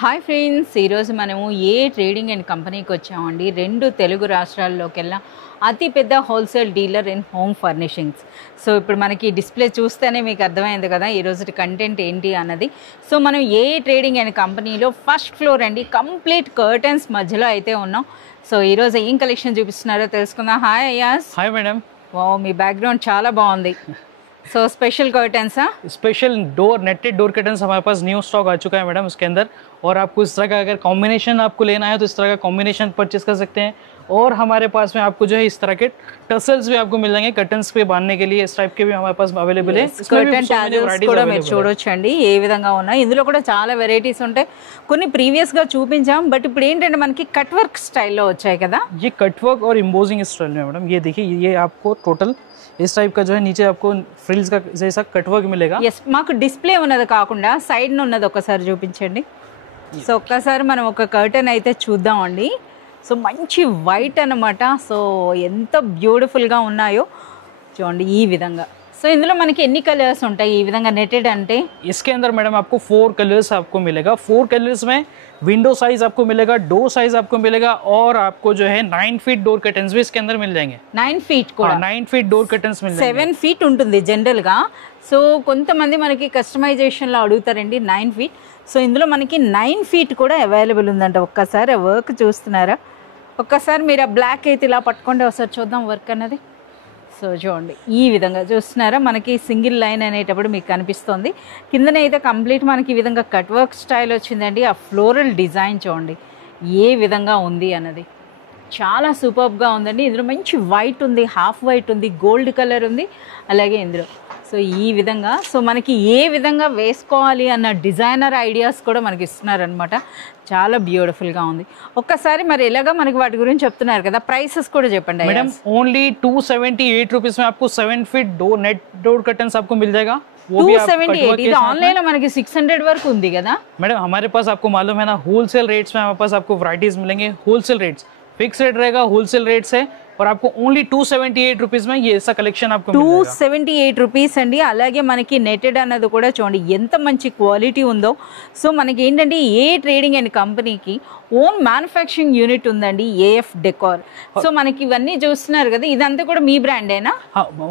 Hi friends, ఈరోజు మనము trading and కంపెనీకి వచ్చామండి. రెండు తెలుగు రాష్ట్రాల్లోకెల్లా అతిపెద్ద wholesale dealer in home furnishings. So ఇప్పుడు మనకి డిస్ప్లే చూస్తేనే మీకు అర్థమైంది కదా ఈరోజు కంటెంట్ ఏంటి అన్నది. సో మనం ట్రేడింగ్ అండ్ కంపెనీలో ఫస్ట్ ఫ్లోర్ అండి, కంప్లీట్ కర్టన్స్ మధ్యలో అయితే ఉన్నాం. సో ఈరోజు ఏం కలెక్షన్ చూపిస్తున్నారో తెలుసుకుందాం. హాయ్ అయాస్. Hi madam. వావ్, మీ బ్యాక్గ్రౌండ్ చాలా బాగుంది. So special curtains, special door netted door curtains हमारे पास न्यू स्टॉक आ चुका है मैडम उसके अंदर. और आपको इस तरह का अगर कॉम्बिनेशन आपको लेना है तो इस तरह का कॉम्बिनेशन परचेस कर सकते हैं. और हमारे पास में आपको जो है इस तरह के टसल्स भी आपको मिल जाएंगे कर्टन्स पे बांधने के लिए. इस टाइप के भी हमारे पास अवेलेबल है. కర్టన్ టాజల్స్ కూడా మీరు చూడొచ్చండి ఏ విధంగా ఉన్నాయి. ఇందులో కూడా చాలా వెరైటీస్ ఉంటాయి. కొన్ని ప్రీవియస్ గా చూపించాం, బట్ ఇప్పుడు ఏంటంటే మనకి కట్ వర్క్ స్టైల్లో వచ్చాయి కదా. ये कट वर्क और एम्बोजिंग स्टाइल में मैडम ये देखिए, ये आपको टोटल इस टाइप का जो है नीचे आपको फ्रिल्स का जैसा कटवर्क मिलेगा. ఎస్, మాకు డిస్ప్లే ఉన్నది కాకుండా సైడ్ ఉన్నది ఒకసారి చూపించండి. సో ఒక్కసారి మనం ఒక కర్టన్ అయితే చూద్దామండి. సో మంచి వైట్ అన్నమాట. సో ఎంత బ్యూటిఫుల్గా ఉన్నాయో చూడండి ఈ విధంగా. సో ఇందులో మనకి ఎన్ని కలర్స్ ఉంటాయి ఈ విధంగా నెటెడ్ అంటే? इसके अंदर मैडम आपको 4 कलर्स आपको मिलेगा. 4 कलर्स में विंडो साइज आपको मिलेगा, डोर साइज आपको मिलेगा और आपको जो है 9 फीट डोर कर्टन्स भी इसके अंदर मिल जाएंगे. 9 feet కూడా 9 फीट डोर कर्टन्स मिल जाएंगे. 7 feet ఉంటుంది జనరల్గా. సో కొంతమంది మనకి కస్టమైజేషన్లో అడుగుతారండి 9 feet. సో ఇందులో మనకి 9 feet కూడా అవైలబుల్ ఉందంట. ఒక్కసారి ఆ వర్క్ చూస్తున్నారా? ఒక్కసారి మీరు ఆ బ్లాక్ అయితే ఇలా పట్టుకోండి, ఒకసారి చూద్దాం వర్క్ అన్నది. సో చూడండి ఈ విధంగా చూస్తున్నారా, మనకి సింగిల్ లైన్ అనేటప్పుడు మీకు కనిపిస్తుంది. కిందనే అయితే కంప్లీట్ మనకి ఈ విధంగా కట్ వర్క్ స్టైల్ వచ్చిందండి. ఆ ఫ్లోరల్ డిజైన్ చూడండి ఏ విధంగా ఉంది అన్నది చాలా సూపర్గా ఉందండి. ఇందులో మంచి వైట్ ఉంది, హాఫ్ వైట్ ఉంది, గోల్డ్ కలర్ ఉంది అలాగే ఇందులో. సో ఈ విధంగా సో మనకి ఏ విధంగా వేసుకోవాలి అన్న డిజైనర్ ఐడియాస్ కూడా మనకి ఇస్తున్నారనమాట. చాలా బ్యూటిఫుల్గా ఉంది. ఒక్కసారి మరి ఎలాగా మనకి వాటి గురించి చెప్తున్నారు కదా, ప్రైసెస్ కూడా చెప్పండి. मैडम ओनली 278 रुपीज में आपको 7 feet door net door curtains आपको मिल जाएगा. 278. ఇది ఆన్లైన్ లో మనకి 600 వరకు ఉంది కదా मैडम. हमारे पास आपको मालूम है ना, होलसेल रेट्स में हमारे पास आपको वैरायटीज मिलेंगे. होलसेल रेट्स फिक्स रेट रहेगा, होलसेल रेट्स है. और आपको ओनली 278 रुपीज में ये ऐसा कलेक्शन आपको मिल जाएगा. 278 రూపీస్ అండి. అలాగే మనకి నెటెడ్ అన్నది కూడా చూడండి ఎంత మంచి క్వాలిటీ ఉందో. సో మనకి ఏంటంటే ట్రేడింగ్ అండ్ కంపెనీకి ఓన్ మ్యానుఫ్యాక్చరింగ్ యూనిట్ ఉందండి, ఏఎఫ్ డెకోర్. సో మనకి ఇవన్నీ చూస్తున్నారు కదా, ఇదంతా కూడా మీ బ్రాండేనా?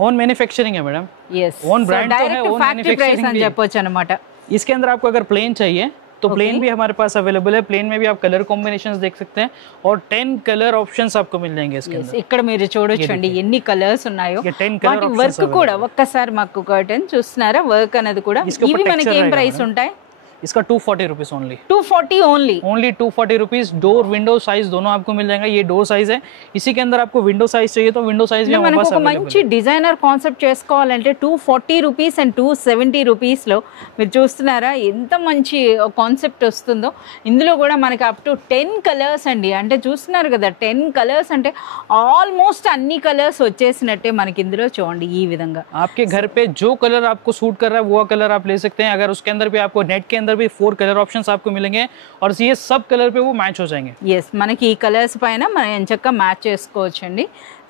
ओन मैन्युफैक्चरिंग है मैडम. यस, ओन ब्रांड तो है, ओन मैन्युफैक्चरिंग అని చెప్పొచ్చు అన్నమాట. इसके अंदर आपको अगर प्लेन चाहिए तो प्लेन भी हमारे पास अवेलेबल है. प्लेन में भी आप कलर कॉम्बिनेशंस देख सकते हैं और 10 कलर ऑप्शंस आपको मिल जाएंगे इसके अंदर. ఇక్కడ మీరు చూడొచ్చండి ఎన్ని కలర్స్ ఉన్నాయో. వాటి వర్క్ కూడా ఒక్కసారి మాకు కర్టన్ చూస్తున్నారా, వర్క్ అనేది కూడా. ఇవి మనకి ఏం ప్రైస్ ఉంటాయి? इसका 240 rupees only. 240 only. 240 rupees. Door window size दोनों आपको मिल जाएगा. ये डोर साइज है. इसी के अंदर आपको विंडो साइज चाहिए तो विंडो साइज भी हमारे पास अवेलेबल है. మంచి డిజైనర్ కాన్సెప్ట్ చేసుకోవాలంటే 240 రూపీస్ అండ్ 270 రూపీస్ లో మీరు చూస్తున్నారా ఎంత మంచి కాన్సెప్ట్ వస్తుందో. ఇందులో కూడా మనకి అప్ టు 10 కలర్స్ అండి. అంటే చూస్తున్నారు కదా 10 కలర్స్ అంటే ఆల్మోస్ట్ అన్ని కలర్స్ వచ్చేసినట్టే మనకి ఇందులో చూడండి ఈ విధంగా. आपके घर पे जो कलर आपको सूट कर रहा है वो कलर आप ले सकते हैं. अगर उसके अंदर भी आपको नेट के अंदर भी 4 कलर ऑप्शंस आपको मिलेंगे और ये सब कलर पे वो मैच हो जाएंगे. ఎస్, మనకి ఈ కలర్స్ పైన మనం ఎంచక్క మ్యాచ్ చేసుకోవచ్చండి.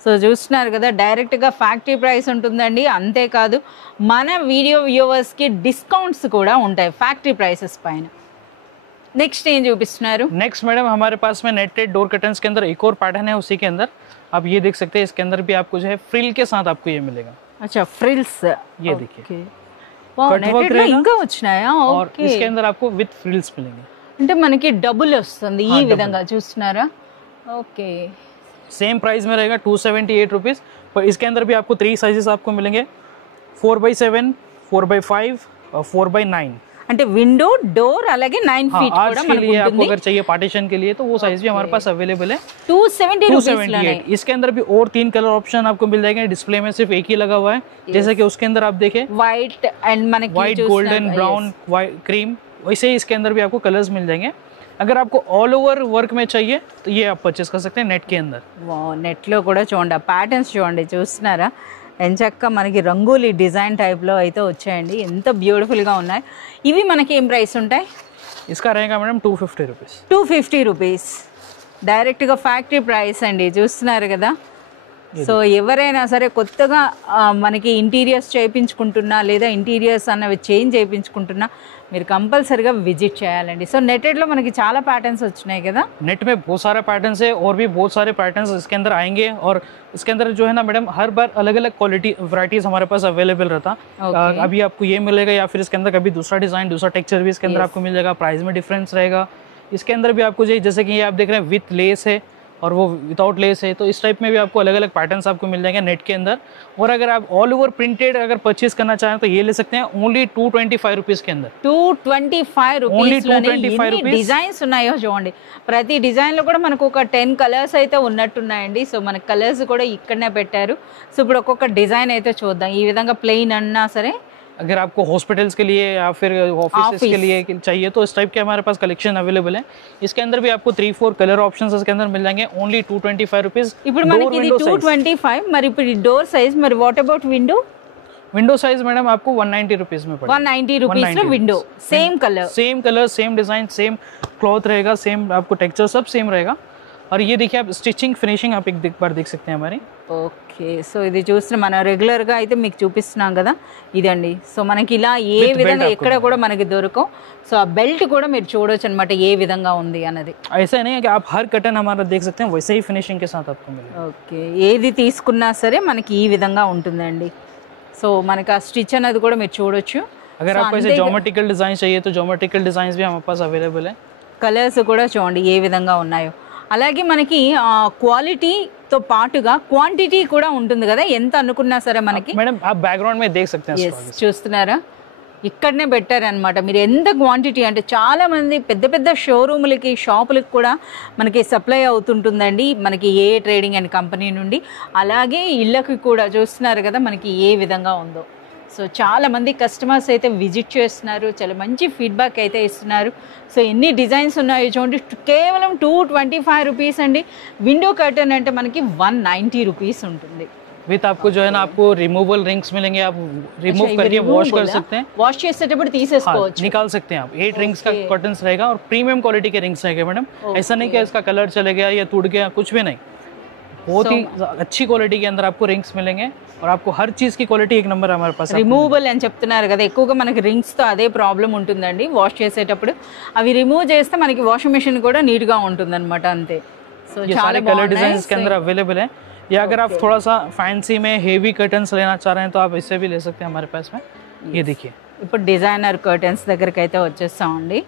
సో చూస్తున్నారు కదా డైరెక్ట్గా ఫ్యాక్టరీ ప్రైస్ ఉంటుందండి. అంతేకాదు మన వీడియో వ్యూవర్స్కి డిస్కౌంట్స్ కూడా ఉంటాయి ఫ్యాక్టరీ ప్రైసెస్ పైన. నెక్స్ట్ ఏం చూపిస్తున్నారు? नेक्स्ट मैडम हमारे पास में नेटेड डोर कर्टन्स के अंदर एक और पैटर्न है. उसी के अंदर आप ये देख सकते हैं. इसके अंदर भी आपको जो है फ्रिल के साथ आपको ये मिलेगा. अच्छा, फ्रिल्स. ये देखिए నెటెడ్ లో ఇంకా వచ్చినాయా? और इसके अंदर आपको विद फ्रिल्स मिलेंगे. అంటే మనకి డబుల్ వస్తుంది ఈ విధంగా చూస్తున్నారా. ఓకే, सेम प्राइस में रहेगा 278 रुपीज. पर इसके अंदर भी आपको 3 साइजेस आपको मिलेंगे, 4x7, 4x5 और 4x9. అంటే విండో డోర్ అలాగే 9 feet కూడా के लिए आपको अगर चाहिए पार्टीशन के लिए तो वो साइज भी हमारे पास अवेलेबल है. 270 रुपीस लोने. इसके अंदर भी और 3 कलर ऑप्शन आपको मिल जाएंगे. डिस्प्ले में सिर्फ एक ही लगा हुआ है. जैसे कि उसके अंदर आप देखें व्हाइट एंड మనకి व्हाइट, गोल्डन, ब्राउन, क्रीम, वैसे ही इसके अंदर भी आपको कलर्स मिल जाएंगे. अगर आपको ऑल ओवर वर्क में चाहिए तो ये आप परचेस कर सकते हैं नेट के अंदर. నెట్ లో కూడా చూడండి ప్యాటర్న్స్ చూడండి చూస్తున్నారా ఎంచక్క మనకి రంగోలీ డిజైన్ టైప్లో అయితే వచ్చాయండి. ఎంత బ్యూటిఫుల్గా ఉన్నాయి. ఇవి మనకి ఏం ప్రైస్ ఉంటాయి? इसका रहेगा मैडम 250 रुपीज. 250 రూపీస్ డైరెక్ట్గా ఫ్యాక్టరీ ప్రైస్ అండి. చూస్తున్నారు కదా సో ఎవరైనా సరే కొత్తగా మనకి ఇంటీరియర్స్ చేయించుకుంటున్నా లేదా ఇంటీరియర్స్ అన్నవి చేంజ్ చేయించుకుంటున్నా మీరు కంపల్సరీగా విజిట్ చేయాలండి. సో నెట్టెడ్లో మనకి చాలా पैटर्न्स వచ్చినాయి కదా. नेट में बहुत सारे पैटर्न्स है और भी बहुत सारे पैटर्न्स इसके अंदर आएंगे और इसके अंदर जो है ना मैडम हर बार अलग अलग क्वालिटी वैरायटीज हमारे पास अवेलेबल रहता. अभी आपको ये मिलेगा या फिर इसके अंदर कभी दूसरा डिजाइन दूसरा टेक्सचर भी इसके अंदर आपको मिल जाएगा. प्राइस में डिफरेंस रहेगा. इसके अंदर भी आपको जैसे कि ये आप देख रहे हैं विथ लेस है और वो विदाउट लेस है, तो इस टाइप में भी आपको अलग अलग पैटर्न्स आपको मिल जाएंगे नेट के अंदर. और अगर आप ऑल ओवर प्रिंटेड अगर परचेज करना चाहें तो ये ले सकते हैं ओनली 225 रुपीज के अंदर. 225 రూపీస్ డిజైన్స్ ఉన్నాయో చూడండి. ప్రతి డిజైన్ లో కూడా మనకు ఒక 10 కలర్స్ అయితే ఉన్నట్టున్నాయండి. సో మన కలర్స్ కూడా ఇక్కడనే పెట్టారు. సో ఇప్పుడు ఒక్కొక్క డిజైన్ అయితే చూద్దాం. ఈ విధంగా ప్లెయిన్ అన్నా సరే, अगर आपको हॉस्पिटल्स के लिए या फिर ऑफिस के लिए चाहिए तो इस टाइप के हमारे पास कलेक्शन अवेलेबल है. इसके अंदर भी आपको 3-4 कलर ऑप्शंस इसके अंदर मिल जाएंगे ओनली 225 रुपीज. ఇప్పుడు మనకి ఇది 225. మరి ఇప్పుడు డోర్ సైజ్, మరి what about window? Window size madam आपको 190 रुपीज में पड़ेगा. 190 रुपीस में window, same colour same design same cloth रहेगा, सेम आपको टेक्सचर सब सेम रहेगा. और ये देखिए आप स्टिचिंग फिनिशिंग आप एक बार देख सकते हैं हमारी. ఓకే, సో ఇది చూస్తున్నా మనం రెగ్యులర్గా అయితే మీకు చూపిస్తున్నాం కదా, ఇదండి. సో మనకి ఇలా ఏ విధంగా ఎక్కడ కూడా మనకి దొరకవు. సో ఆ బెల్ట్ కూడా మీరు చూడొచ్చు అనమాట ఏ విధంగా ఉంది అన్నది. ऐसा नहीं है कि आप हर कटन हमारा देख सकते हैं, वैसे ही फिनिशिंग के साथ आपको मिलेगा. ఓకే, ఏది తీసుకున్నా సరే మనకి ఈ విధంగా ఉంటుందండి. సో మనకి ఆ స్టిచ్ అనేది కూడా మీరు చూడొచ్చు. अगर आपको ऐसे ज्योमेट्रिकल डिजाइन चाहिए तो ज्योमेट्रिकल डिजाइन भी हमारे पास अवेलेबल है. కలర్స్ కూడా చూడండి ఏ విధంగా ఉన్నాయో. అలాగే మనకి క్వాలిటీతో పాటుగా క్వాంటిటీ కూడా ఉంటుంది కదా, ఎంత అనుకున్నా సరే మనకి. మేడం आप बैकग्राउंड में देख सकते हैं, చూస్తున్నారా ఇక్కడనే పెట్టారనమాట. మీరు ఎంత క్వాంటిటీ అంటే చాలా మంది పెద్ద పెద్ద షోరూములకి షాపులకి కూడా మనకి సప్లై అవుతుంటుందండి మనకి ఏ ట్రేడింగ్ అండ్ కంపెనీ నుండి. అలాగే ఇళ్ళకి కూడా చూస్తున్నారు కదా మనకి ఏ విధంగా ఉందో. సో చాలా మంది కస్టమర్స్ అయితే విజిట్ చేస్తున్నారు, చాలా మంచి ఫీడ్బ్యాక్ అయితే ఇస్తున్నారు. సో ఎన్ని డిజైన్స్ ఉన్నాయో చూడండి. కేవలం 225 రూపీస్ అండి. విండో కర్టన్ అంటే మనకి 190 రూపీస్ ఉంటుంది. विथ आपको जो है ना आपको रिमूवल रिंग्स मिलेंगे, आप रिमूव करके वॉश कर सकते हैं. वॉश చేసేటప్పుడు తీసేసుకోవచ్చు, निकाल सकते हैं आप. 8 रिंग्स का कर्टन्स रहेगा और प्रीमियम क्वालिटी के रिंग्स रहेंगे मैडम. ऐसा नहीं कि इसका कलर चले गया या टूट गया, कुछ भी नहीं. बहुत ही अच्छी क्वालिटी के अंदर आपको रिंग्स मिलेंगे और आपको हर चीज की क्वालिटी एक नंबर हमारे पास. రిమూవబుల్ అని చెప్తున్నారు కదా, ఎక్కువగా మనకి రింగ్స్ తో అదే ప్రాబ్లం ఉంటుందండి. వాష్ చేసేటప్పుడు అవి రిమూవ్ చేస్తే మనకి వాషింగ్ మెషిన్ కూడా నీట్ గా ఉంటుందన్నమాట, అంతే. సో చాలా कलर डिजाइन के अंदर अवेलेबल है. या अगर आप थोड़ा सा फैंसी में हेवी कर्टन्स लेना चाह रहे हैं तो आप इससे भी ले सकते हैं हमारे पास में. ये देखिए ఇప్పుడు డిజైనర్ కర్టన్స్ దగ్గరికి అయితే వచ్చేస్తామండి.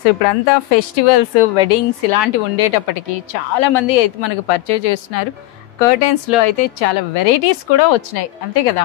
సో ఇప్పుడంతా ఫెస్టివల్స్, వెడ్డింగ్స్ ఇలాంటివి ఉండేటప్పటికి చాలా మంది అయితే మనకు పర్చేజ్ చేస్తున్నారు. కర్టెన్స్లో అయితే చాలా వెరైటీస్ కూడా వచ్చినాయి, అంతే కదా.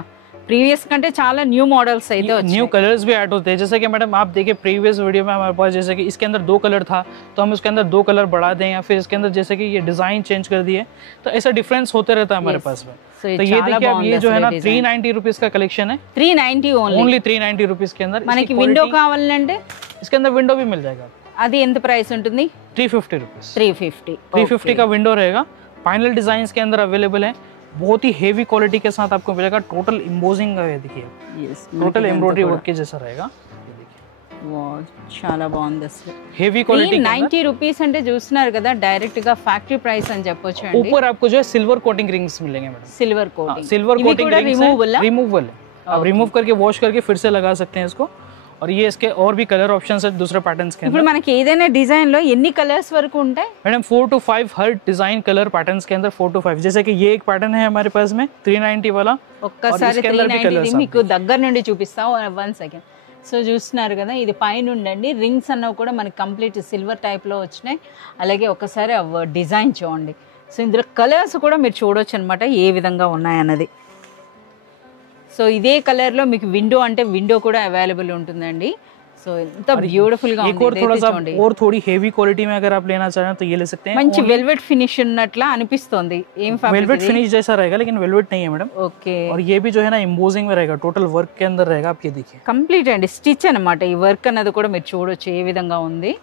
प्रीवियस कंटे चाला न्यू मॉडल्स है तो न्यू कलर्स भी ऐड होते हैं. जैसे कि मैडम आप देखिए प्रीवियस वीडियो में हमारे पास जैसे कि इसके अंदर 2 कलर था तो हम उसके अंदर 2 कलर बढ़ा दें या फिर इसके अंदर जैसे कि ये डिजाइन चेंज कर दिए, तो ऐसा डिफरेंस होते रहता है हमारे पास में. तो ये देखिए आप ये जो है ना 390 रुपीज का कलेक्शन है. 390 ओनली 390 रुपीज के अंदर. మనకి విండో కావాలంటే इसके अंदर विंडो भी मिल जाएगा. అది ఎంత ప్రైస్ ఉంటుంది? 350 रुपीज. 350 का विंडो रहेगा. फाइनल डिजाइन के अंदर अवेलेबल है. बहुत ही हेवी क्वालिटी के साथ आपको मिलेगा. टोटल एम्बोजिंग है, देखिए टोटल एम्ब्रॉयडरी वर्क के जैसा रहेगा. చాలా బాగుంది అసలు. हेवी क्वालिटी 90 రూపీస్ అంటే చూస్తున్నారు కదా, డైరెక్ట్ గా ఫ్యాక్టరీ ప్రైస్ అని చెప్పొచ్చు అండి. ऊपर आपको जो है सिल्वर कोटिंग रिंग्स मिलेंगे madam. Silver coating, silver coating rings removable है. आप रिमूव करके वॉश करके फिर से लगा सकते हैं इसको. और ये इसके और भी कलर ऑप्शंस है दूसरे पैटर्न्स के. ఇప్పుడు మనకి ఏదైనా డిజైన్ లో ఎన్ని కలర్స్ వరకు ఉంటాయి madam? 4 to 5 her design colour patterns के अंदर 4 to 5. जैसे कि ये एक पैटर्न है हमारे पास में 390 वाला. ఒక్కసారి 390 మీకు దగ్గర నుండి చూపిస్తాం. 1 సెకండ్. సో చూస్తున్నారు కదా, ఇది పైన ఉండండి. రింగ్స్ అన్నవి కూడా మనకి కంప్లీట్ సిల్వర్ టైప్ లో వచ్చినాయి. అలాగే ఒకసారి డిజైన్ చూడండి. సో ఇందులో కలర్స్ కూడా మీరు చూడొచ్చు అనమాట ఏ విధంగా ఉన్నాయన్నది. సో ఇదే కలర్ లో మీకు విండో అంటే విండో కూడా అవైలబుల్ ఉంటుందండి. సో ఎంత బ్యూటిఫుల్ గా ఉంది. और थोड़ी हेवी क्वालिटी में अगर आप लेना चाहें तो ये ले सकते हैं. మంచి వెల్వెట్ ఫినిష్ ఉన్నట్లా అనిపిస్తుంది. ఏం ఫ్యాబ్రిక్? वेलवेट फिनिश जैसा रहेगा लेकिन वेलवेट नहीं है मैडम. ఓకే. और ये भी जो है ना एम्बोजिंग में रहेगा, टोटल वर्क के अंदर रहेगा. आप ये देखिए కంప్లీట్ అండి స్టిచ్ అన్నమాట. ఈ వర్క్ అన్నది కూడా మీరు చూడొచ్చు ఏ విధంగా ఉంది.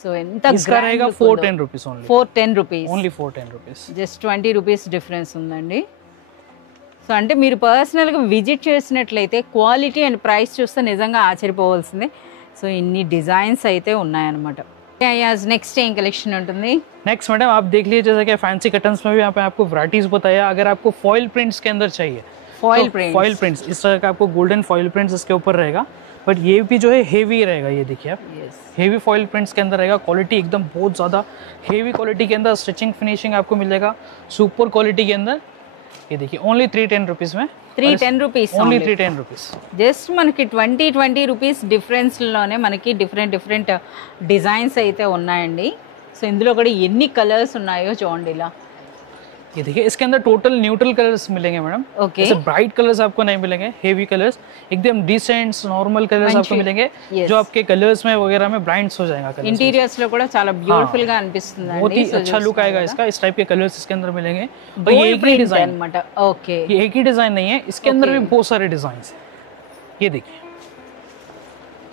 సో ఎంత इसका रहेगा 410 rupees only. 410 rupees only 410 rupees. Just 20 rupees difference ఉందండి. సో అంటే మీరు పర్సనల్గా విజిట్ చేసినట్లయితే క్వాలిటీ అండ్ ప్రైస్ చూస్తే నిజంగా ఆశ్చర్యపోవాల్సిందే. సో ఇన్ని డిజైన్స్ అయితే ఉన్నాయన్నమాట. నెక్స్ట్ ఏం కలెక్షన్ ఉంటుంది? नेक्स्ट मैडम आप देख लीजिए, जैसे कि फैंसी कर्टन्स में भी यहाँ पे आपको वैराइटीज बताया। अगर आपको फॉइल प्रिंट्स के अंदर चाहिए, फॉइल फॉइल प्रिंट्स इस तरह का आपको गोल्डन फॉइल प्रिंट्स इसके ऊपर रहेगा, बट ये भी जो है हेवी रहेगा। ये देखिए आप, हेवी फॉइल प्रिंट्स के अंदर रहेगा। क्वालिटी एकदम बहुत ज़्यादा हेवी क्वालिटी के अंदर, स्टिचिंग फिनिशिंग आपको मिल जाएगा सुपर क्वालिटी के अंदर। ये देखिए ओनली 310 रुपीज़ में, 310 రూపీస్ ఓన్లీ 310 రూపీస్। జస్ట్ మనకి 20 రూపీస్ డిఫరెన్స్లోనే మనకి డిఫరెంట్ డిజైన్స్ అయితే ఉన్నాయండి। సో ఇందులో కూడా ఎన్ని కలర్స్ ఉన్నాయో చూడండి ఇలా। ये देखिए इसके अंदर टोटल न्यूट्रल कलर्स मिलेंगे मैडम। ओके, ऐसे ब्राइट कलर्स आपको नहीं मिलेंगे, हेवी कलर्स एकदम डिसेंट नॉर्मल कलर्स आपको मिलेंगे, जो आपके कलर्स में वगैरह में ब्राइट्स हो जाएगा। कलर्स ఇంటీరియర్స్ లో కూడా చాలా బ్యూటిఫుల్ గా అనిపిస్తుంది, बहुत ही अच्छा लुक आएगा इसका। इस टाइप के कलर्स इसके अंदर मिलेंगे। और ये एक ही डिजाइन అన్నమాట। ఓకే, ये एक ही डिजाइन नहीं है, इसके अंदर भी बहुत सारे डिजाइन है। ये देखिए,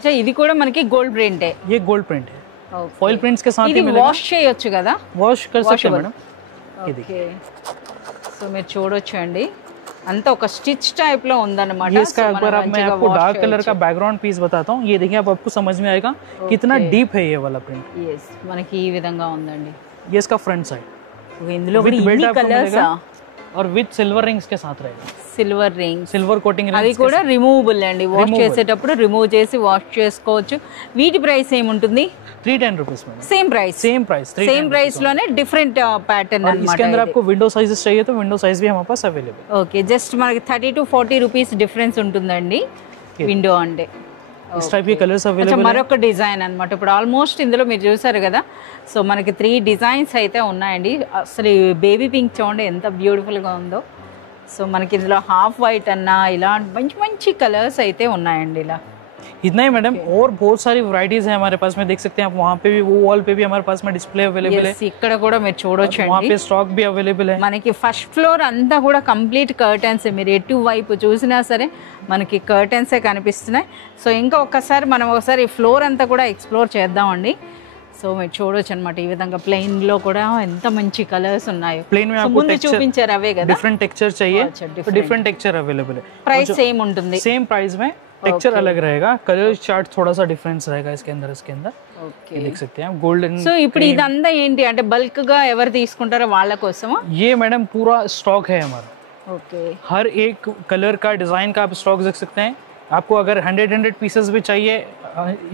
సో ఇది కూడా మనకి గోల్డ్ ప్రింట్। ये गोल्ड प्रिंट है, फॉइल प्रिंट्स के साथ ही मिलेगा। వాష్ చేయొచ్చు కదా? वॉश कर सकते हैं मैडम। ये देखिए, సో మీరు చూడొచ్చు అండి, అంతా ఒక స్టిచ్ టైప్ లో ఉందన్నమాట। ये इसका अगर आप मैं आपको डार्क कलर का बैकग्राउंड पीस बताता हूँ। ये देखिए, आप आपको समझ में आएगा कितना डीप है ये वाला प्रिंट। yes, మనకి ఈ విధంగా ఉందండి। ये इसका फ्रंट साइड ఇందులో కూడా ఇన్ని కలర్స్ और विद सिल्वर रिंग्स के साथ रहेगा। సిల్వర్ రింగ్స్, सिल्वर कोटिंग అది కూడా రిమూవబుల్ అండి। వాష్ చేసేటప్పుడు రిమూవ్ చేసి వాష్ చేసుకోవచ్చు। వీటి ప్రైస్ ఏముంటుంది? 310 रुपीज में। సేమ్ ప్రైస్, సేమ్ ప్రైస్ లోనే డిఫరెంట్ ప్యాటర్న్ అన్నమాట। इसके अंदर आपको विंडो साइजेस चाहिए तो विंडो साइज भी हमारे पास अवेलेबल। ఓకే, జస్ట్ మనకి 30 to 40 రూపీస్ డిఫరెన్స్ ఉంటుందండి విండో అంటే। इस टाइप के कलर्स अवेलेबल। మరొక డిజైన్ అన్నమాట। ఇప్పుడు ఆల్మోస్ట్ ఇందులో మీరు చూసారు కదా, సో మనకి 3 డిజైన్స్ అయితే ఉన్నాయండి। అసలు బేబీ పింక్ చూడండి ఎంత బ్యూటిఫుల్ గా ఉందో। సో మనకి ఇందులో హాఫ్ వైట్ అన్నా ఇలా మంచి మంచి కలర్స్ అయితే ఉన్నాయండి ఇలా। इतना ही मैडम, और बहुत सारी वैरायटीज है हमारे पास में, देख सकते हैं आप। वहाँ पे भी, वो वॉल पे भी हमारे पास में डिस्प्ले अवेलेबल है। ఇక్కడ కూడా మీరు చూడొచ్చు वहाँ అండి, पे स्टॉक भी अवेलेबल है। మనకి ఫస్ట్ ఫ్లోర్ అంతా కూడా కంప్లీట్ కర్టన్స్, మీరు ఎటు వైపు చూసినా సరే మనకి కర్టన్సే కనిపిస్తున్నాయి। సో ఇంకా ఒక్కసారి మనం ఒకసారి ఫ్లోర్ అంతా కూడా ఎక్స్ప్లోర్ చేద్దామండి। సో మీరు చూడొచ్చు అనమాట, ఈ విధంగా ప్లెయిన్ లో కూడా ఎంత మంచి కలర్స్ ఉన్నాయో। प्लेन में आपको ముందు చూపించారు అవే కదా, डिफरेंट टेक्सचर चाहिए तो डिफरेंट टेक्सचर अवेलेबल है। ప్రైస్ సేమ్ ఉంటుంది, सेम प्राइस में, टेक्सचर अलग रहेगा, कलर चार्ट थोड़ा सा डिफरेंस रहेगा इसके अंदर। ఓకే, ये देख सकते हैं आप, गोल्डन। సో ఇప్పుడు ఇదంతా ఏంటి అంటే బల్క్ గా ఎవరు తీసుకుంటారో వాళ్ళ కోసమా? ये मैडम पूरा स्टॉक है हमारा। ఓకే, हर एक कलर का, डिजाइन का आप स्टॉक देख सकते हैं। आपको अगर 100 पीसेस भी चाहिए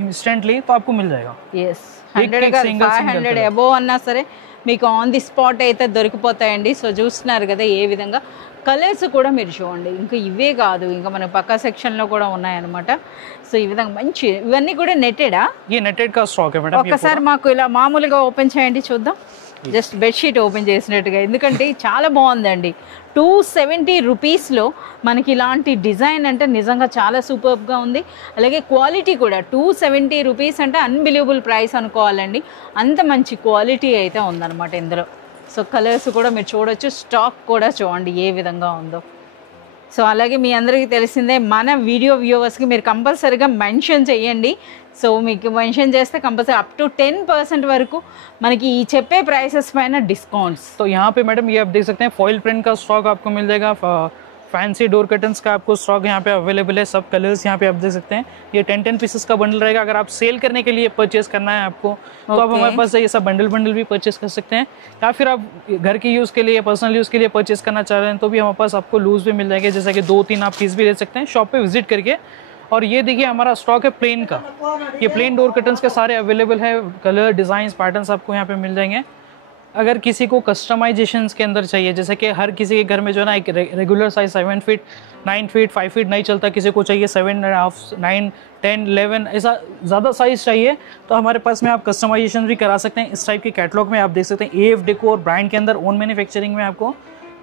इंस्टेंटली तो आपको मिल जाएगा। yes, 100 కాదు 500 అబోవ్ అన్నా సరే మీకు ఆన్ ది స్పాట్ అయితే దొరికిపోతాయండి। సో చూస్తున్నారు కదా ఏ విధంగా కలర్స్ కూడా మీరు చూడండి, ఇంకా ఇవే కాదు, ఇంకా మన పక్క సెక్షన్లో కూడా ఉన్నాయన్నమాట। సో ఈ విధంగా మంచి, ఇవన్నీ కూడా నెట్టెడా? ये नेटेड का स्टॉक है मैडम। ఒక్కసారి మాకు ఇలా మామూలుగా ఓపెన్ చేయండి చూద్దాం, జస్ట్ బెడ్షీట్ ఓపెన్ చేసినట్టుగా, ఎందుకంటే చాలా బాగుందండి। 270 రూపీస్లో మనకి ఇలాంటి డిజైన్ అంటే నిజంగా చాలా సూపర్గా ఉంది। అలాగే క్వాలిటీ కూడా 270 రూపీస్ అంటే అన్బిలీవబుల్ ప్రైస్ అనుకోవాలండి, అంత మంచి క్వాలిటీ అయితే ఉందన్నమాట ఇందులో। సో కలర్స్ కూడా మీరు చూడొచ్చు, స్టాక్ కూడా చూడండి ఏ విధంగా ఉందో। సో అలాగే మీ అందరికీ తెలిసిందే, మన వీడియో వ్యూవర్స్కి మీరు కంపల్సరీగా మెన్షన్ చేయండి। సో మీకు మెన్షన్ చేస్తే కంపల్సరీ అప్ టు 10% వరకు మనకి ఈ చెప్పే ప్రైసెస్ పైన డిస్కౌంట్స్। तो यहाँ पे मैडम ये आप देख सकते हैं, फॉइल प्रिंट का स्टॉक आपको मिल जाएगा। फैंसी डोर कर्टन्स का आपको स्टॉक यहाँ पे अवेलेबल है। सब कलर्स यहाँ पे आप देख सकते हैं। ये 10 पीसेस का बंडल रहेगा। अगर आप सेल करने के लिए परचेस करना है आपको, तो आप हमारे पास ये सब बंडल भी परचेस कर सकते हैं। या फिर आप घर के यूज़ के लिए, पर्सनल यूज़ के लिए परचेस करना चाह रहे हैं तो भी हमारे पास आपको लूज भी मिल जाएंगे, जैसा कि 2-3 आप पीस भी ले सकते हैं शॉप पे विजिट करके। और ये देखिए हमारा स्टॉक है प्लेन का। ये प्लेन डोर कर्टन्स के सारे अवेलेबल है। कलर, डिज़ाइन, पैटर्न्स आपको यहाँ पे मिल जाएंगे। अगर किसी को कस्टमाइजेशंस के अंदर चाहिए, जैसे कि हर किसी के घर में जो है ना एक regular size 7 feet, 9 feet, 5 feet नहीं चलता, किसी को चाहिए 7.5, 9, 10, 11 ऐसा ज़्यादा साइज चाहिए तो हमारे पास में आप कस्टमाइजेशन भी करा सकते हैं। इस टाइप के कैटलॉग में आप देख सकते हैं, AF डेकोर ब्रांड के अंदर ओन मैन्युफैक्चरिंग में आपको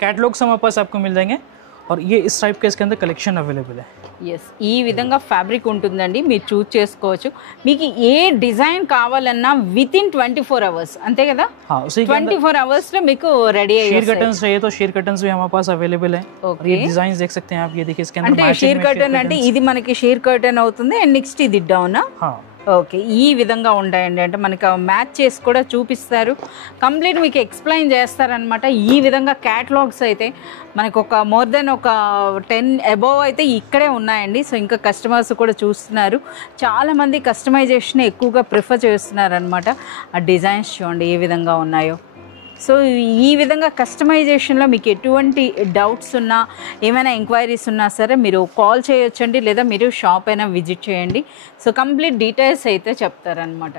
कैटलॉग्स हमारे पास आपको मिल जाएंगे। और ये इस टाइप के इसके अंदर कलेक्शन अवेलेबल है। ఎస్, ఈ విధంగా ఫ్యాబ్రిక్ ఉంటుందండి, మీరు చూస్ చేసుకోవచ్చు। మీకు ఏ డిజైన్ కావాలన్నా విత్ ఇన్ 24 అవర్స్, అంతే కదా? हाँ, उसी के 24 అవర్స్ లో మీకు రెడీ शीर అయ్యి कर्टन्स चाहिए तो शीर कर्टन्स भी हमारे पास अवेलेबल है। और ये डिजाइन देख सकते हैं आप, ये देखिए इसके अंदर అంటే షీర్ కర్టన్ అంటే ఇది మనకి షీర్ కర్టన్ అవుతుంది, అండ్ నెక్స్ట్ ఇది డౌన్। हाँ, ఓకే, ఈ విధంగా ఉంటాయండి. అంటే మనకి మ్యాచ్ చేసి కూడా చూపిస్తారు, కంప్లీట్ మీకు ఎక్స్ప్లెయిన్ చేస్తారనమాట. ఈ విధంగా క్యాటలాగ్స్ అయితే మనకు ఒక మోర్ దెన్ ఒక 10 అబోవ్ అయితే ఇక్కడే ఉన్నాయండి. సో ఇంకా కస్టమర్స్ కూడా చూస్తున్నారు, చాలామంది కస్టమైజేషన్ ఎక్కువగా ప్రిఫర్ చేస్తున్నారు అనమాట. ఆ డిజైన్స్ చూడండి ఏ విధంగా ఉన్నాయో. సో ఈ విధంగా కస్టమైజేషన్లో మీకు ఎటువంటి డౌట్స్ ఉన్నా, ఏమైనా ఎంక్వైరీస్ ఉన్నా సరే మీరు కాల్ చేయొచ్చండి, లేదా మీరు షాప్ అయినా విజిట్ చేయండి. సో కంప్లీట్ డీటెయిల్స్ అయితే చెప్తారనమాట.